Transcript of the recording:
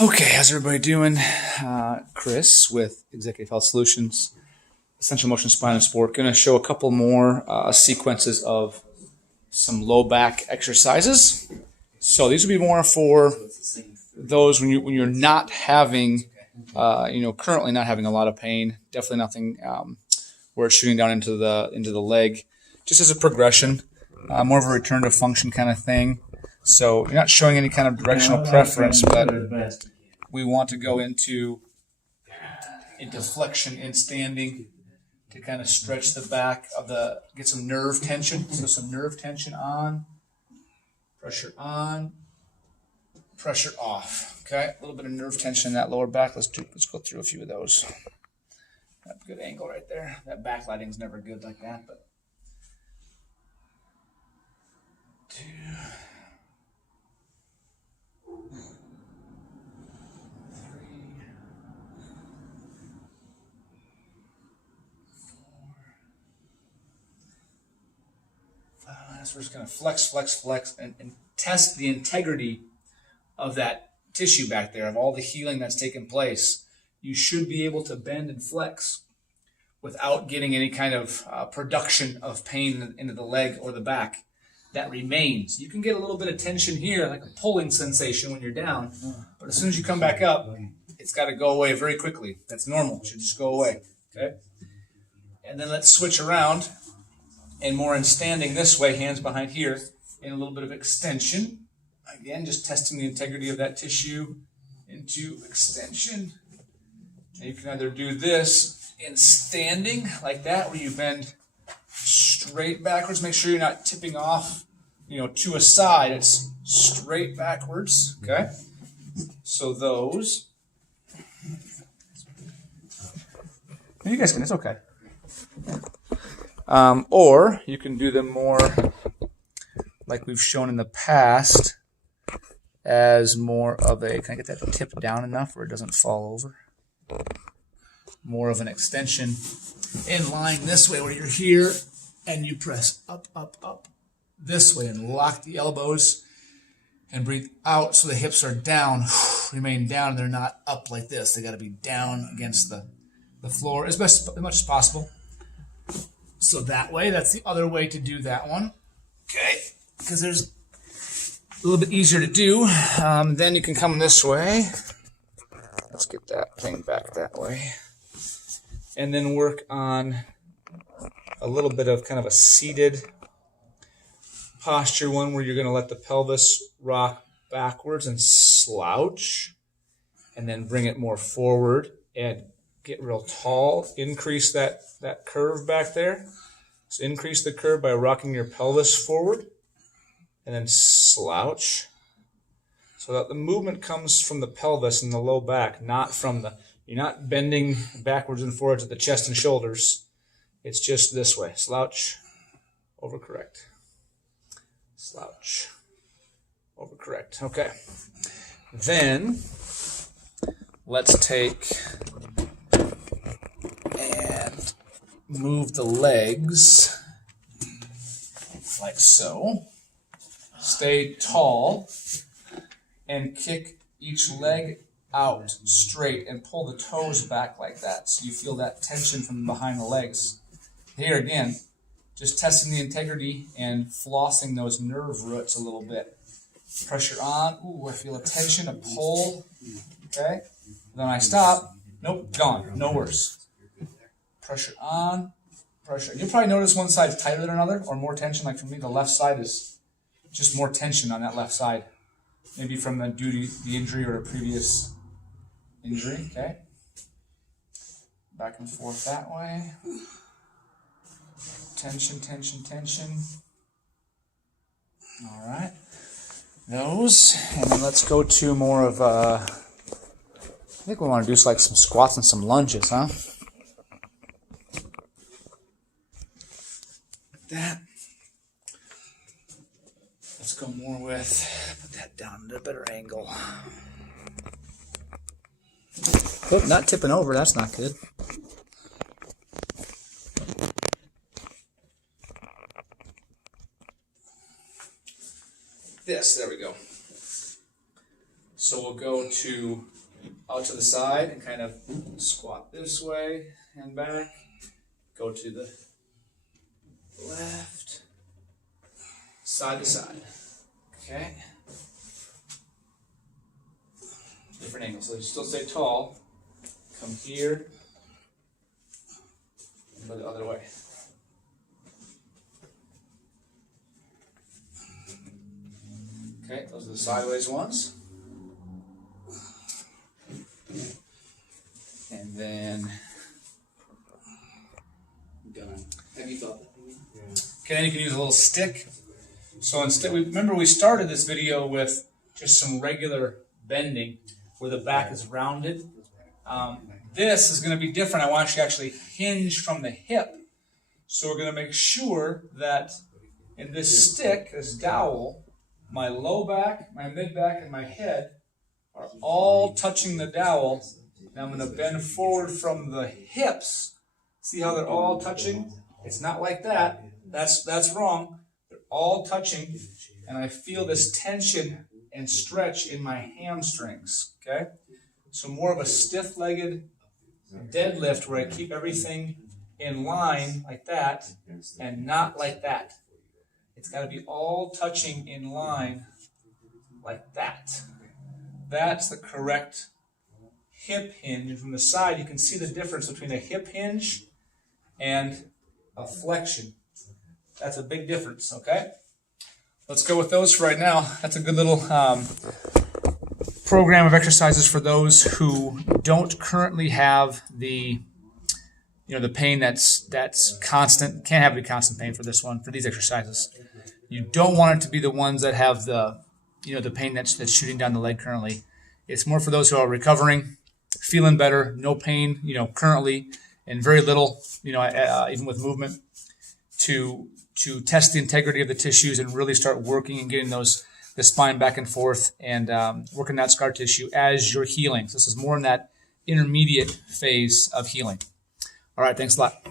Okay, how's everybody doing? Chris with Executive Health Solutions, Essential Motion Spine and Sport. Going to show a couple more sequences of some low back exercises. So these would be more for those when you're not having, currently not having a lot of pain. Definitely nothing where it's shooting down into the leg. Just as a progression, more of a return to function kind of thing. So you're not showing any kind of directional preference, but we want to go into flexion and standing to kind of stretch the back of get some nerve tension. So some nerve tension on, pressure off. Okay, a little bit of nerve tension in that lower back. Let's go through a few of those. That's a good angle right there. That backlighting's never good like that, but 2. We're just going to flex, and test the integrity of that tissue back there, of all the healing that's taken place. You should be able to bend and flex without getting any kind of production of pain into the leg or the back. That remains. You can get a little bit of tension here, like a pulling sensation when you're down, but as soon as you come back up, it's got to go away very quickly. That's normal. It should just go away. Okay? And then let's switch around. And more in standing this way, hands behind here, and a little bit of extension. Again, just testing the integrity of that tissue into extension. And you can either do this in standing, like that, where you bend straight backwards. Make sure you're not tipping off, to a side. It's straight backwards, okay? So those. And you guys can, it's okay. Or you can do them more like we've shown in the past as more of a, can I get that tip down enough where it doesn't fall over? More of an extension in line this way where you're here and you press up this way and lock the elbows and breathe out so the hips are down, remain down, and they're not up like this. They got to be down against the floor as much as possible. So that way, that's the other way to do that one. Okay, because there's a little bit easier to do. Then you can come this way. Let's get that thing back that way. And then work on a little bit of kind of a seated posture one where you're going to let the pelvis rock backwards and slouch. And then bring it more forward and get real tall. Increase that curve back there. So increase the curve by rocking your pelvis forward and then slouch. So that the movement comes from the pelvis and the low back, not from you're not bending backwards and forwards at the chest and shoulders. It's just this way. Slouch, overcorrect. Slouch, overcorrect. Okay. Then let's take and move the legs like so. Stay tall and kick each leg out straight and pull the toes back like that so you feel that tension from behind the legs. Here again, just testing the integrity and flossing those nerve roots a little bit. Pressure on. Ooh, I feel a tension, a pull. Okay. Then I stop. Nope, gone. No worse. Pressure on, pressure. You'll probably notice one side's tighter than another, or more tension. Like for me, the left side is just more tension on that left side. Maybe from the injury or a previous injury, okay? Back and forth that way. Tension, tension, tension. All right. Those. And then let's go to more of I think we want to do like some squats and some lunges, huh? That. Let's go more with, put that down at a better angle. Oh, not tipping over, that's not good. This, there we go. So we'll go out to the side and kind of squat this way and back. Go to the left, side to side. Okay. Different angles. So you still stay tall. Come here. And go the other way. Okay, those are the sideways ones. And then. Have you thought that? Okay, then you can use a little stick. So instead, remember we started this video with just some regular bending where the back is rounded. This is going to be different. I want you to actually hinge from the hip. So we're going to make sure that in this stick, this dowel, my low back, my mid back, and my head are all touching the dowel. Now I'm going to bend forward from the hips. See how they're all touching? It's not like that. That's wrong. They're all touching, and I feel this tension and stretch in my hamstrings. Okay? So more of a stiff-legged deadlift where I keep everything in line like that and not like that. It's got to be all touching in line like that. That's the correct hip hinge. And from the side, you can see the difference between a hip hinge and a flexion. That's a big difference, okay? Let's go with those for right now. That's a good little program of exercises for those who don't currently have the pain that's constant. Can't have the constant pain for this one, for these exercises. You don't want it to be the ones that have the pain that's shooting down the leg currently. It's more for those who are recovering, feeling better, no pain, currently, and very little, even with movement, to test the integrity of the tissues and really start working and getting the spine back and forth and working that scar tissue as you're healing. So this is more in that intermediate phase of healing. All right, thanks a lot.